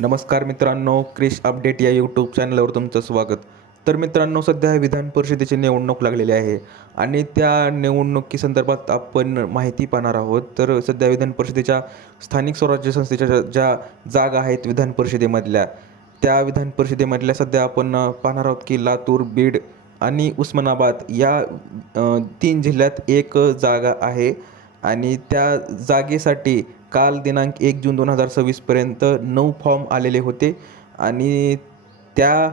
नमस्कार मित्रांनो, क्रिश अपडेट या यूट्यूब चॅनलवर तुमचं स्वागत. तर मित्रांनो, सध्या विधान परिषदेची निवडणूक लागलेली आहे आणि त्या निवडणुकीसंदर्भात आपण माहिती पाहणार आहोत. तर सध्या विधान परिषदेच्या स्थानिक स्वराज्य संस्थेच्या ज्या जागा आहेत विधान परिषदेमधल्या, त्या विधान परिषदेमधल्या सध्या आपण पाहणार आहोत की लातूर, बीड आणि उस्मानाबाद या 3 जिल्ह्यात एक जागा आहे आणि त्या जागेसाठी काल दिनांक 1 जून 2026 पर्यंत 9 फॉर्म आलेले होते आणि त्या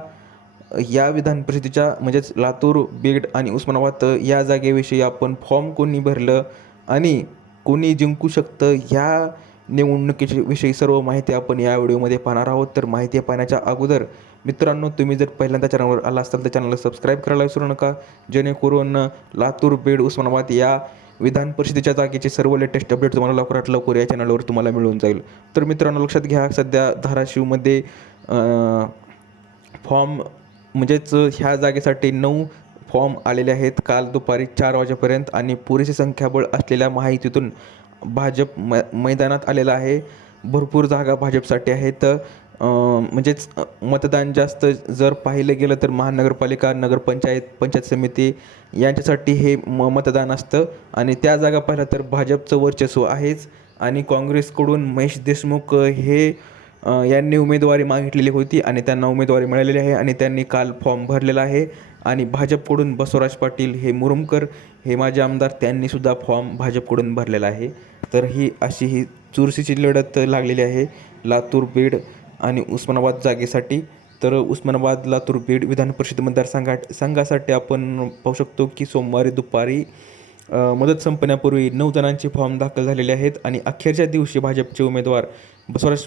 या विधान परिषदेच्या म्हणजेच लातूर, बीड आणि उस्मानाबाद या जागेविषयी आपण फॉर्म कोणी भरलं आणि कोणी जिंकू शकतं ह्या निवडणुकीच्या विषयी सर्व माहिती आपण या व्हिडिओमध्ये पाहणार आहोत. तर माहिती पाहण्याच्या अगोदर मित्रांनो, तुम्ही जर पहिल्यांदा चॅनलवर आला असाल तर चॅनलला सबस्क्राईब करायला विसरू नका, जेणेकरून लातूर, बीड, उस्मानाबाद या विधान परिषदेच्या जागेचे सर्व लेटेस्ट अपडेट तुम्हाला लवकरात लवकर या चॅनलवर तुम्हाला मिळून जाईल. तर मित्रांनो, लक्षात घ्या, सध्या धाराशिवमध्ये फॉर्म म्हणजेच ह्या जागेसाठी 9 फॉर्म आलेले आहेत काल दुपारी 4 वाजेपर्यंत आणि पुरेशी संख्याबळ असलेल्या माहितीतून भाजप मैदानात आलेला आहे. भरपूर जागा भाजपसाठी आहेत. म्हणजेच मतदान जास्त जर पाहिलं गेलं तर महानगरपालिका, नगरपंचायत, पंचायत समिती यांच्यासाठी हे मतदान असतं आणि त्या जागा पाहिलं तर भाजपचं वर्चस्व आहेच आणि काँग्रेसकडून महेश देशमुख हे यांनी उमेदवारी मागितलेली होती आणि त्यांना उमेदवारी मिळालेली आहे आणि त्यांनी काल फॉर्म भरलेला आहे आणि भाजपकडून बसवराज पाटील हे मुरुमकर हे माझे आमदार त्यांनीसुद्धा फॉर्म भाजपकडून भरलेला आहे. तर ही अशी चुरशीची लढत लागलेली आहे लातूर, बीड आणि उस्मानाबाद जागेसाठी. तर उस्मानाबाद, लातूर, बीड विधान परिषद मतदारसंघासाठी आपण पाहू शकतो की सोमवारी दुपारी मुदत संपण्यापूर्वी 9 जणांचे फॉर्म दाखल झालेले आहेत आणि अखेरच्या दिवशी भाजपचे उमेदवार बसवराज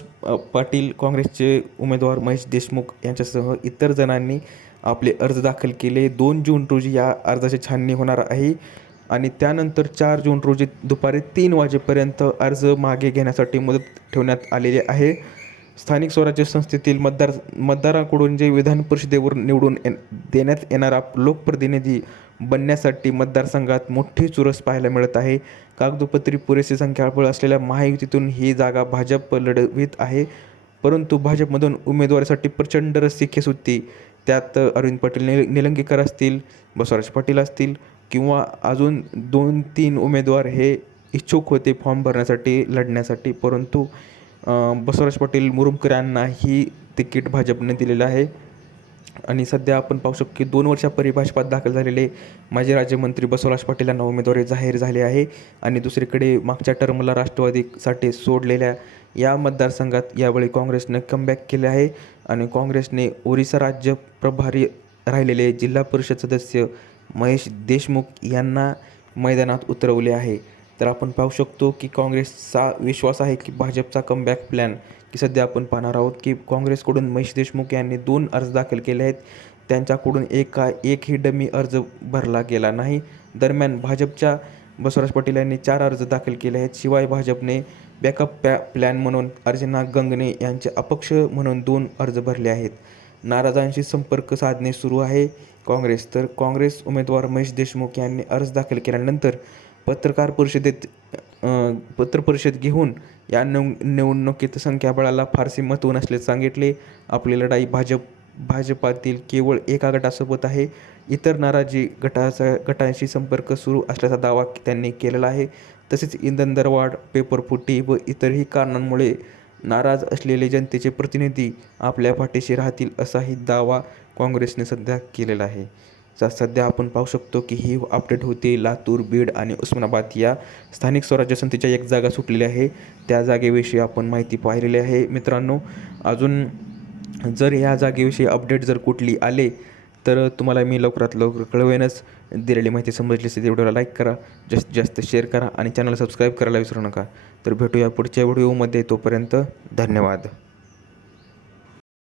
पाटील, काँग्रेसचे उमेदवार महेश देशमुख यांच्यासह इतर जणांनी आपले अर्ज दाखल केले. 2 जून रोजी या अर्जाची छाननी होणार आहे आणि त्यानंतर 4 जून रोजी दुपारी 3 वाजेपर्यंत अर्ज मागे घेण्यासाठी मुदत ठेवण्यात आलेली आहे. स्थानिक स्वराज्य संस्थेतील मतदाराकडून जे विधान परिषदेवर निवडून देण्यात येणारा लोकप्रतिनिधी बनण्यासाठी मतदारसंघात मोठी चुरस पाहायला मिळत आहे. कागदोपत्री पुरेशी संख्याबळ असलेल्या महायुतीतून ही जागा भाजप लढवीत आहे, परंतु भाजपमधून उमेदवारीसाठी प्रचंड रस्सीखेच होती. त्यात अरविंद पाटील निलंगेकर असतील, बसवराज पाटील असतील किंवा अजून 2-3 उमेदवार हे इच्छुक होते फॉर्म भरण्यासाठी, लढण्यासाठी, परंतु बसवराज पाटील मुरुमकर यांना ही तिकीट भाजपने दिलेलं आहे. आणि सध्या आपण पाहू शकतो की 2 वर्षापूर्वी भाजपात दाखल झालेले माजी राज्यमंत्री बसवराज पाटील यांना उमेदवारी जाहीर झाली आहे आणि दुसरीकडे मागच्या टर्मला राष्ट्रवादीसाठी सोडलेल्या या मतदारसंघात यावेळी काँग्रेसने कमबॅक केले आहे आणि काँग्रेसने ओरिसा राज्य प्रभारी राहिलेले जिल्हा परिषद सदस्य महेश देशमुख यांना मैदानात उतरवले आहे. तर आपण पाहू शकतो की काँग्रेसचा विश्वास आहे की भाजपचा कमबॅक प्लॅन की सध्या आपण पाहणार आहोत की काँग्रेसकडून महेश देशमुख यांनी 2 अर्ज दाखल केले आहेत. त्यांच्याकडून एकही डमी अर्ज भरला गेला नाही. दरम्यान भाजपच्या बसवराज पाटील यांनी 4 अर्ज दाखल केले आहेत. शिवाय भाजपने बॅकअप प्लॅन म्हणून अर्चना गंगणे यांचे अपक्ष म्हणून 2 अर्ज भरले आहेत. नाराजांशी संपर्क साधणे सुरू आहे काँग्रेस. तर काँग्रेस उमेदवार महेश देशमुख यांनी अर्ज दाखल केल्यानंतर पत्रपरिषद घेऊन या निवडणुकीत संख्याबळाला फारसे महत्त्व नसल्याचे सांगितले. आपली लढाई भाजपातील केवळ एका गटासोबत आहे. इतर नाराजी गटांशी संपर्क सुरू असल्याचा दावा त्यांनी केलेला आहे. तसेच इंधन दरवाढ, पेपरफुटी व इतरही कारणांमुळे नाराज असलेले जनतेचे प्रतिनिधी आपल्या पाठीशी राहतील असाही दावा काँग्रेसने सध्या केलेला आहे. सध्या आपण पाहू शकतो की ही अपडेट होती लातूर, बीड आणि उस्मानाबाद या स्थानिक स्वराज्य संस्थेच्या एक जागा सुटलेली आहे. त्या जागेविषयी आपण माहिती पाहिलेली आहे. मित्रांनो, अजून जर ह्या जागेविषयी अपडेट जर कुठली आले तर तुम्हाला मी लवकरात लवकर कळवेनच. दिलेली माहिती समजली असेल व्हिडिओला लाईक करा, जास्तीत जास्त शेअर करा आणि चॅनलला सबस्क्राईब करायला विसरू नका. तर भेटूया पुढच्या व्हिडिओमध्ये. तोपर्यंत धन्यवाद.